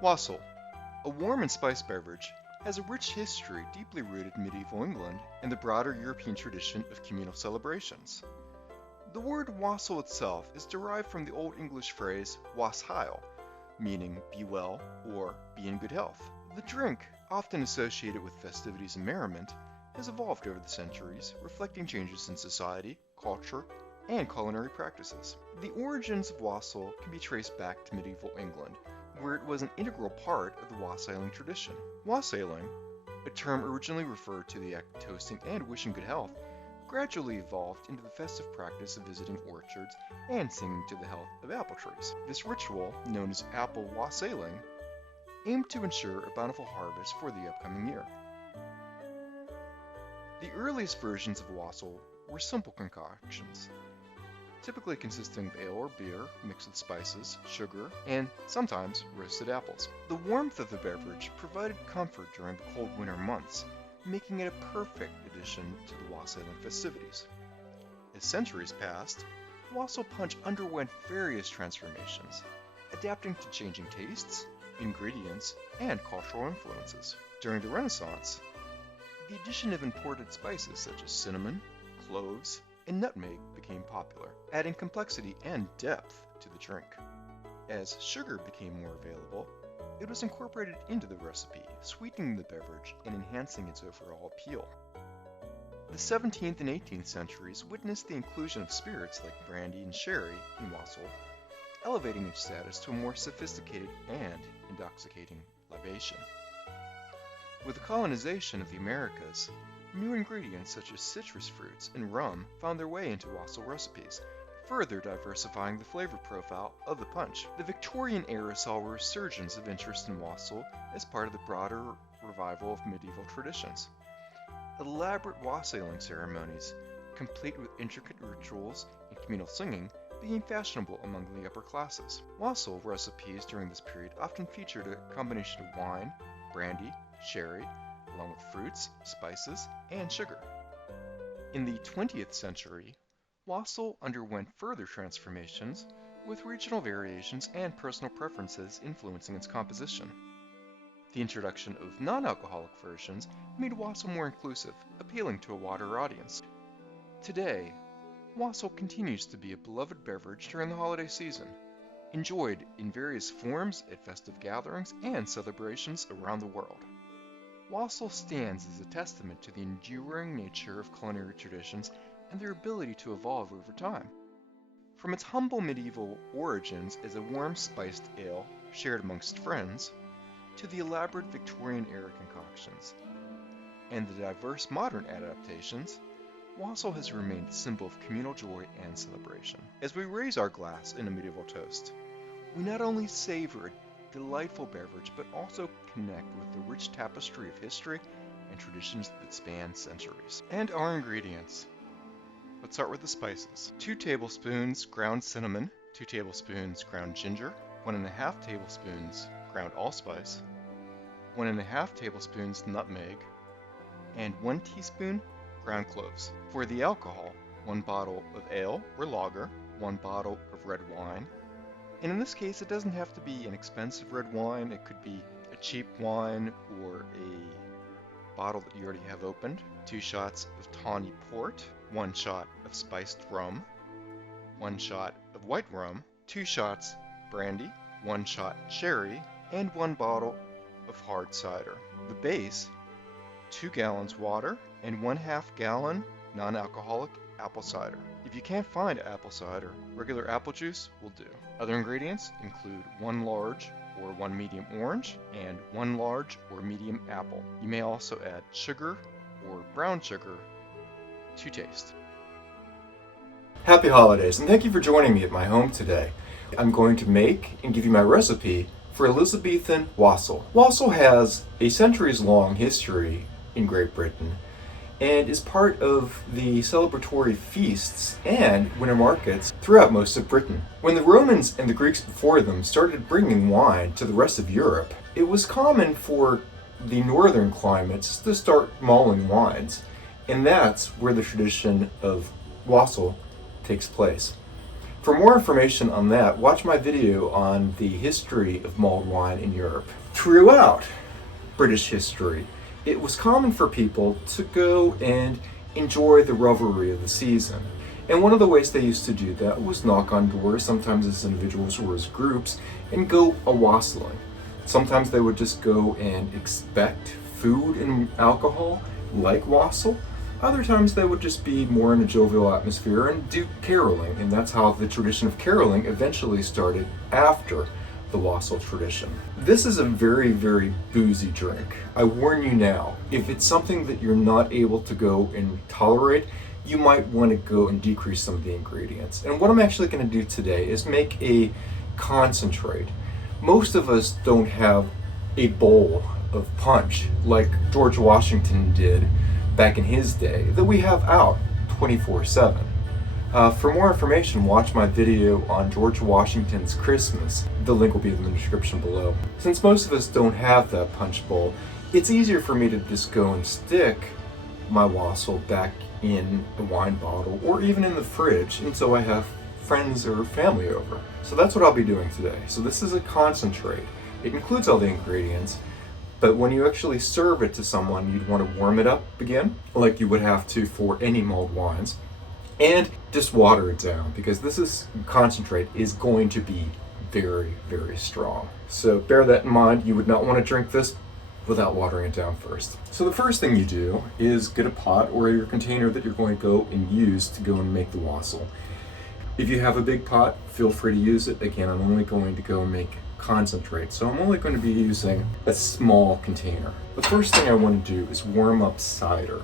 Wassail, a warm and spiced beverage, has a rich history deeply rooted in medieval England and the broader European tradition of communal celebrations. The word wassail itself is derived from the Old English phrase wassail, meaning be well or be in good health. The drink, often associated with festivities and merriment, has evolved over the centuries, reflecting changes in society, culture, and culinary practices. The origins of wassail can be traced back to medieval England, where it was an integral part of the wassailing tradition. Wassailing, a term originally referred to the act of toasting and wishing good health, gradually evolved into the festive practice of visiting orchards and singing to the health of apple trees. This ritual, known as apple wassailing, aimed to ensure a bountiful harvest for the upcoming year. The earliest versions of wassail were simple concoctions, typically consisting of ale or beer mixed with spices, sugar, and sometimes roasted apples. The warmth of the beverage provided comfort during the cold winter months, making it a perfect addition to the wassailing festivities. As centuries passed, wassail punch underwent various transformations, adapting to changing tastes, ingredients, and cultural influences. During the Renaissance, the addition of imported spices such as cinnamon, cloves, and nutmeg became popular, adding complexity and depth to the drink. As sugar became more available, it was incorporated into the recipe, sweetening the beverage and enhancing its overall appeal. The 17th and 18th centuries witnessed the inclusion of spirits like brandy and sherry in wassail, elevating its status to a more sophisticated and intoxicating libation. With the colonization of the Americas, new ingredients such as citrus fruits and rum found their way into wassail recipes, further diversifying the flavor profile of the punch. The Victorian era saw a resurgence of interest in wassail as part of the broader revival of medieval traditions. Elaborate wassailing ceremonies, complete with intricate rituals and communal singing, became fashionable among the upper classes. Wassail recipes during this period often featured a combination of wine, brandy, sherry, along with fruits, spices, and sugar. In the 20th century, wassail underwent further transformations, with regional variations and personal preferences influencing its composition. The introduction of non-alcoholic versions made wassail more inclusive, appealing to a wider audience. Today, wassail continues to be a beloved beverage during the holiday season, enjoyed in various forms at festive gatherings and celebrations around the world. Wassail stands as a testament to the enduring nature of culinary traditions and their ability to evolve over time. From its humble medieval origins as a warm spiced ale shared amongst friends, to the elaborate Victorian-era concoctions, and the diverse modern adaptations, wassail has remained a symbol of communal joy and celebration. As we raise our glass in a medieval toast, we not only savor a delightful beverage, but also connect with the rich tapestry of history and traditions that span centuries. And our ingredients. Let's start with the spices. 2 tablespoons ground cinnamon, 2 tablespoons ground ginger, 1.5 tablespoons ground allspice, 1.5 tablespoons nutmeg, and 1 teaspoon ground cloves. For the alcohol, 1 bottle of ale or lager, 1 bottle of red wine, and in this case it doesn't have to be an expensive red wine, it could be a cheap wine or a bottle that you already have opened, 2 shots of tawny port, 1 shot of spiced rum, 1 shot of white rum, 2 shots brandy, 1 shot sherry, and 1 bottle of hard cider. The base, 2 gallons water and 1/2 gallon non-alcoholic apple cider. If you can't find apple cider, regular apple juice will do. Other ingredients include 1 large or 1 medium orange and 1 large or medium apple. You may also add sugar or brown sugar to taste. Happy holidays, and thank you for joining me at my home today. I'm going to make and give you my recipe for Elizabethan wassail. Wassail has a centuries-long history in Great Britain and is part of the celebratory feasts and winter markets throughout most of Britain. When the Romans and the Greeks before them started bringing wine to the rest of Europe, it was common for the northern climates to start malling wines, and that's where the tradition of wassail takes place. For more information on that, watch my video on the history of mulled wine in Europe. Throughout British history, it was common for people to go and enjoy the revelry of the season. And one of the ways they used to do that was knock on doors, sometimes as individuals or as groups, and go a-wassailing. Sometimes they would just go and expect food and alcohol, like wassail. Other times they would just be more in a jovial atmosphere and do caroling, and that's how the tradition of caroling eventually started after the wassail tradition. This is a very, very boozy drink. I warn you now, if it's something that you're not able to go and tolerate, you might want to go and decrease some of the ingredients. And what I'm actually going to do today is make a concentrate. Most of us don't have a bowl of punch like George Washington did back in his day that we have out 24/7. For more information, watch my video on George Washington's Christmas. The link will be in the description below. Since most of us don't have that punch bowl, it's easier for me to just go and stick my wassail back in the wine bottle or even in the fridge until I have friends or family over. So that's what I'll be doing today. So this is a concentrate. It includes all the ingredients, but when you actually serve it to someone, you'd want to warm it up again, like you would have to for any mulled wines. And just water it down, because concentrate is going to be very, very strong. So bear that in mind. You would not want to drink this without watering it down first. So the first thing you do is get a pot or your container that you're going to go and use to go and make the wassail. If you have a big pot, feel free to use it. Again, I'm only going to go and make concentrate, so I'm only going to be using a small container. The first thing I want to do is warm up cider.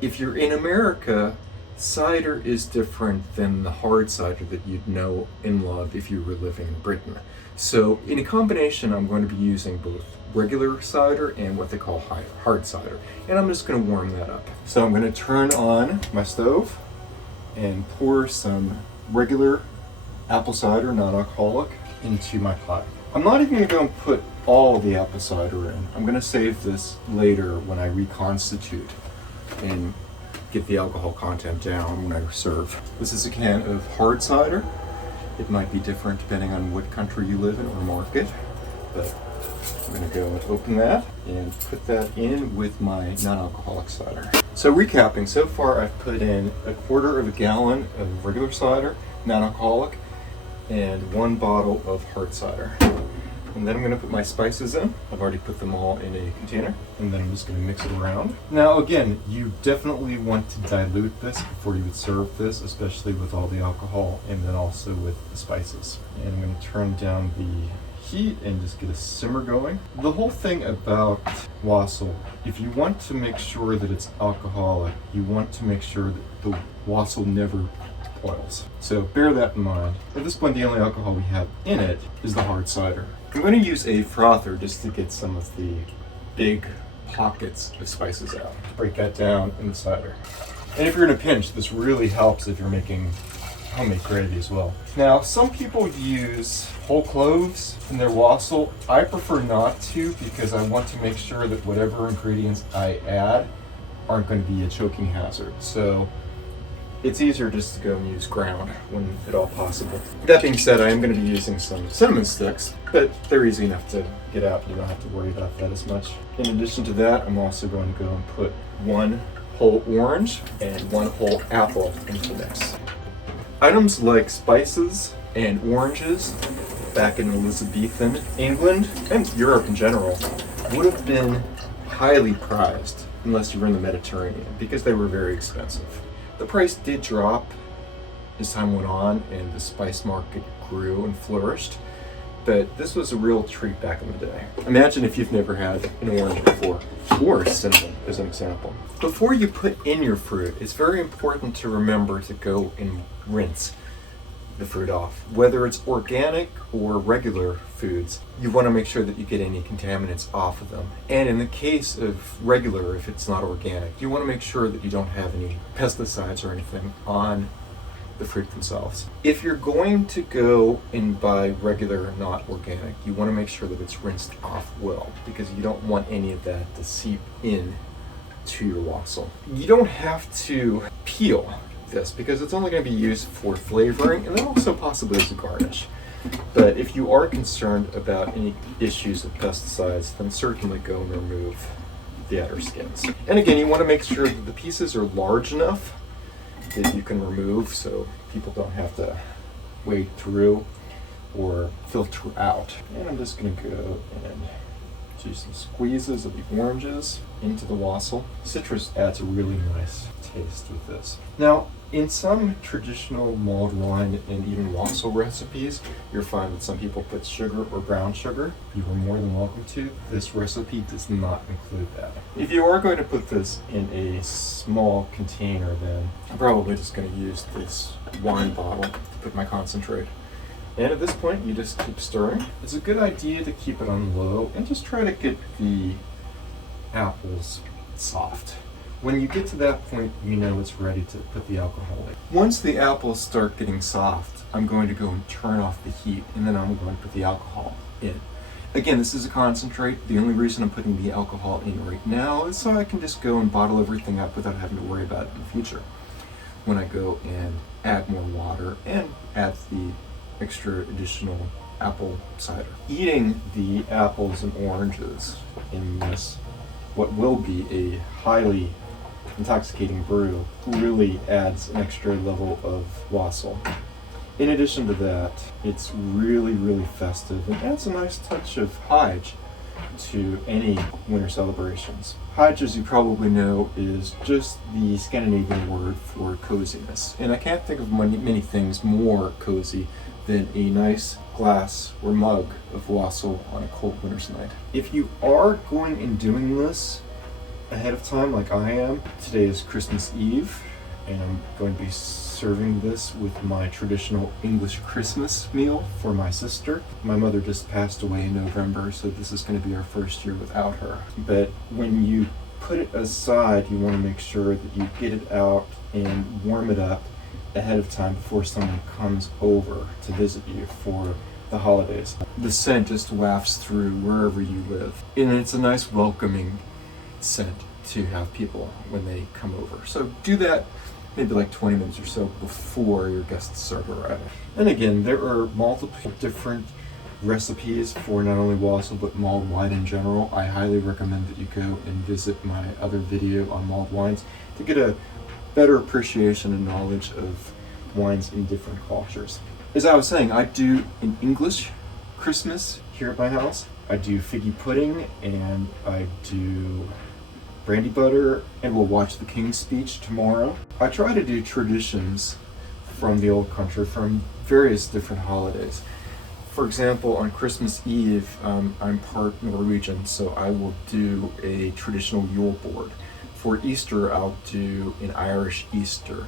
If you're in America, cider is different than the hard cider that you'd know and love if you were living in Britain. So in a combination, I'm going to be using both regular cider and what they call hard cider. And I'm just going to warm that up. So I'm going to turn on my stove and pour some regular apple cider, non-alcoholic, into my pot. I'm not even going to go and put all the apple cider in. I'm going to save this later when I reconstitute and get the alcohol content down when I serve. This is a can of hard cider. It might be different depending on what country you live in or market, but I'm going to go and open that and put that in with my non-alcoholic cider. So recapping, so far I've put in 1/4 gallon of regular cider, non-alcoholic, and 1 bottle of hard cider. And then I'm going to put my spices in. I've already put them all in a container. And then I'm just going to mix it around. Now again, you definitely want to dilute this before you would serve this, especially with all the alcohol and then also with the spices. And I'm going to turn down the heat and just get a simmer going. The whole thing about wassail, if you want to make sure that it's alcoholic, you want to make sure that the wassail never boils. So bear that in mind. At this point, the only alcohol we have in it is the hard cider. I'm going to use a frother just to get some of the big pockets of spices out. Break that down in the cider. And if you're in a pinch, this really helps if you're making homemade gravy as well. Now, some people use whole cloves in their wassail. I prefer not to because I want to make sure that whatever ingredients I add aren't going to be a choking hazard. So it's easier just to go and use ground when at all possible. That being said, I am going to be using some cinnamon sticks, but they're easy enough to get out. You don't have to worry about that as much. In addition to that, I'm also going to go and put 1 whole orange and 1 whole apple into the mix. Items like spices and oranges back in Elizabethan England and Europe in general would have been highly prized unless you were in the Mediterranean because they were very expensive. The price did drop as time went on and the spice market grew and flourished, but this was a real treat back in the day. Imagine if you've never had an orange before, or cinnamon as an example. Before you put in your fruit, it's very important to remember to go and rinse the fruit off. Whether it's organic or regular foods, you want to make sure that you get any contaminants off of them. And in the case of regular, if it's not organic, you want to make sure that you don't have any pesticides or anything on the fruit themselves. If you're going to go and buy regular, not organic, you want to make sure that it's rinsed off well because you don't want any of that to seep in to your wassail. You don't have to peel this because it's only going to be used for flavoring and then also possibly as a garnish. But if you are concerned about any issues with pesticides, then certainly go and remove the outer skins. And again, you want to make sure that the pieces are large enough that you can remove so people don't have to wade through or filter out. And I'm just going to go and do some squeezes of the oranges into the wassail. Citrus adds a really nice taste with this. Now, in some traditional mulled wine and even wassail recipes, you'll find that some people put sugar or brown sugar. You are more than welcome to. This recipe does not include that. If you are going to put this in a small container, then I'm probably just going to use this wine bottle to put my concentrate. And at this point, you just keep stirring. It's a good idea to keep it on low and just try to get the apples soft. When you get to that point, you know it's ready to put the alcohol in. Once the apples start getting soft, I'm going to go and turn off the heat, and then I'm going to put the alcohol in. Again, this is a concentrate. The only reason I'm putting the alcohol in right now is so I can just go and bottle everything up without having to worry about it in the future. When I go and add more water and add the extra additional apple cider. Eating the apples and oranges in this, what will be a highly intoxicating brew, really adds an extra level of wassail. In addition to that, it's really, really festive and adds a nice touch of Hajj to any winter celebrations. Hajj, as you probably know, is just the Scandinavian word for coziness. And I can't think of many things more cozy than a nice glass or mug of wassail on a cold winter's night. If you are going and doing this ahead of time like I am, today is Christmas Eve, and I'm going to be serving this with my traditional English Christmas meal for my sister. My mother just passed away in November, so this is going to be our first year without her. But when you put it aside, you want to make sure that you get it out and warm it up ahead of time before someone comes over to visit you for the holidays. The scent just wafts through wherever you live, and it's a nice welcoming scent to have people when they come over. So do that maybe like 20 minutes or so before your guests start arriving. And again, there are multiple different recipes for not only wassail but mulled wine in general. I highly recommend that you go and visit my other video on mulled wines to get a better appreciation and knowledge of wines in different cultures. As I was saying, I do an English Christmas here at my house. I do figgy pudding and I do brandy butter, and we'll watch the King's Speech tomorrow. I try to do traditions from the old country, from various different holidays. For example, on Christmas Eve, I'm part Norwegian, so I will do a traditional Yule board. For Easter, I'll do an Irish Easter.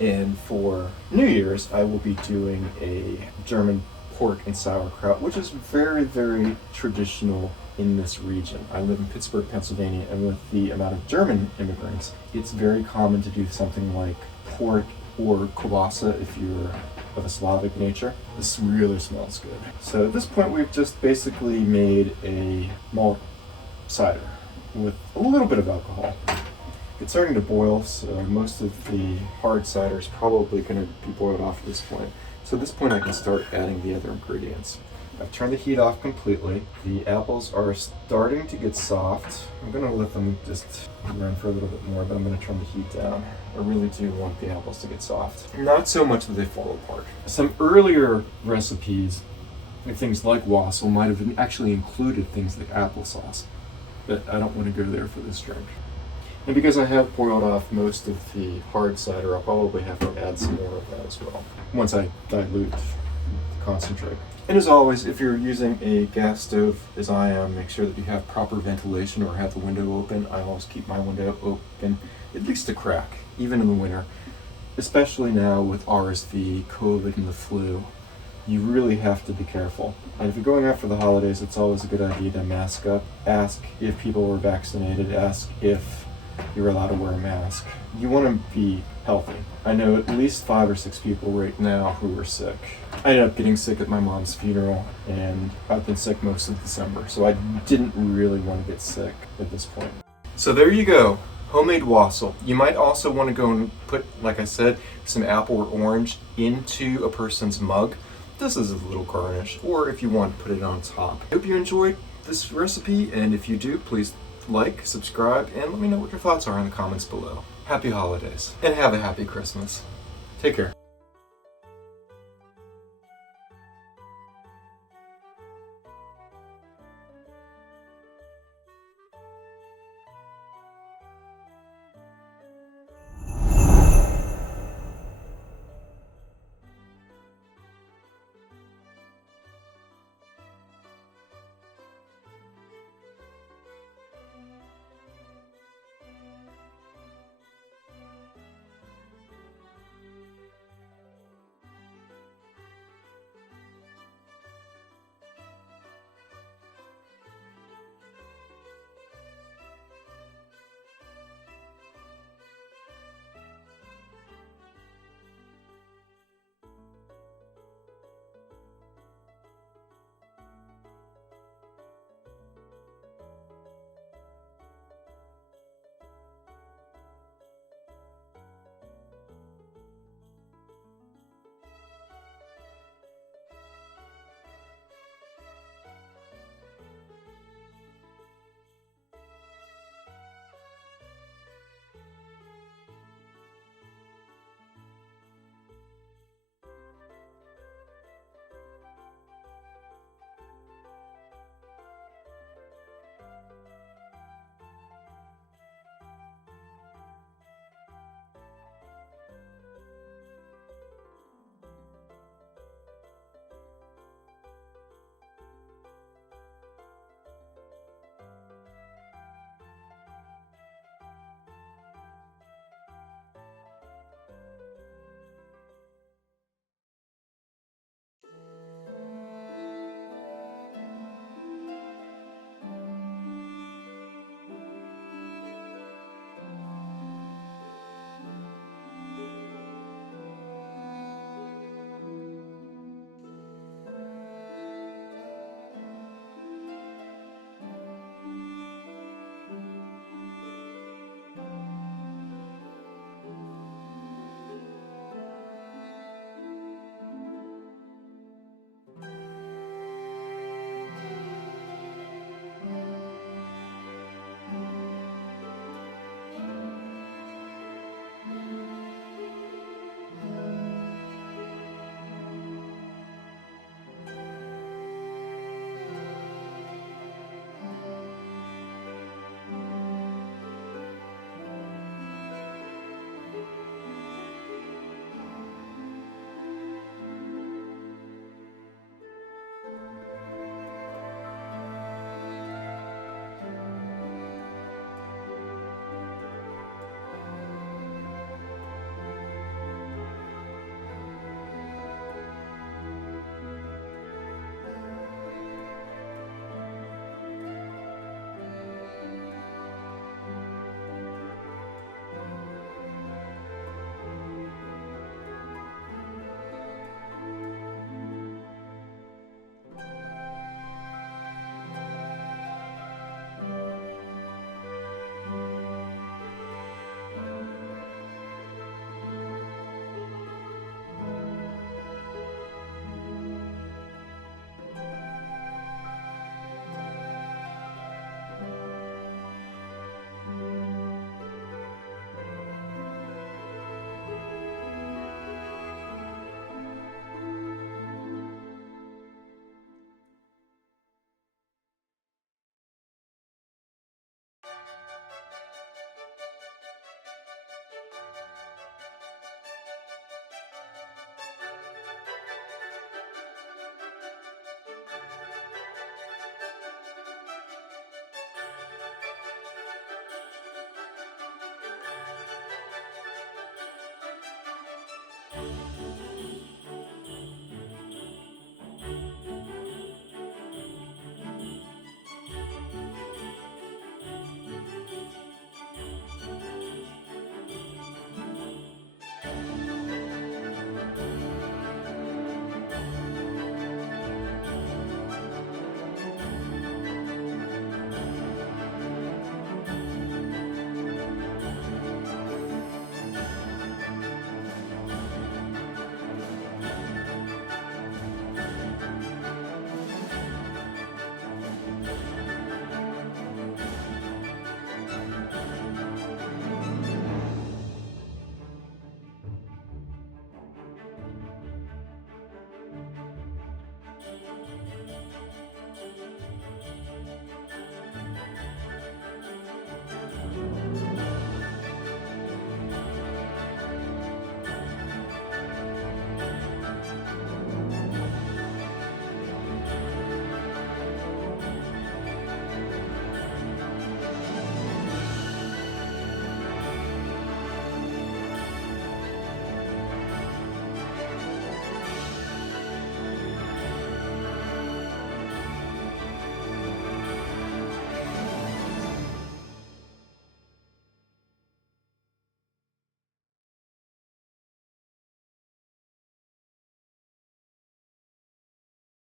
And for New Year's, I will be doing a German pork and sauerkraut, which is very, very traditional in this region. I live in Pittsburgh, Pennsylvania, and with the amount of German immigrants, it's very common to do something like pork or kielbasa if you're of a Slavic nature. This really smells good. So at this point, we've just basically made a malt cider with a little bit of alcohol. It's starting to boil, so most of the hard cider is probably going to be boiled off at this point. So at this point, I can start adding the other ingredients. I've turned the heat off completely. The apples are starting to get soft. I'm going to let them just run for a little bit more, but I'm going to turn the heat down. I really do want the apples to get soft. Not so much that they fall apart. Some earlier recipes, things like wassail, might have actually included things like applesauce, but I don't want to go there for this drink. And because I have boiled off most of the hard cider, I'll probably have to add some more of that as well, once I dilute the concentrate. And as always, if you're using a gas stove, as I am, make sure that you have proper ventilation or have the window open. I always keep my window open, at least a crack, even in the winter. Especially now with RSV, COVID, and the flu, you really have to be careful. And if you're going out for the holidays, it's always a good idea to mask up. Ask if people were vaccinated, ask if you're allowed to wear a mask. You want to be healthy. I know at least 5 or 6 people right now who are sick. I ended up getting sick at my mom's funeral, and I've been sick most of December, so I didn't really want to get sick at this point. So there you go. Homemade wassail. You might also want to go and put, like I said, some apple or orange into a person's mug. This is a little garnish, or if you want, put it on top. I hope you enjoyed this recipe, and if you do, please like, subscribe, and let me know what your thoughts are in the comments below. Happy holidays, and have a happy Christmas. Take care.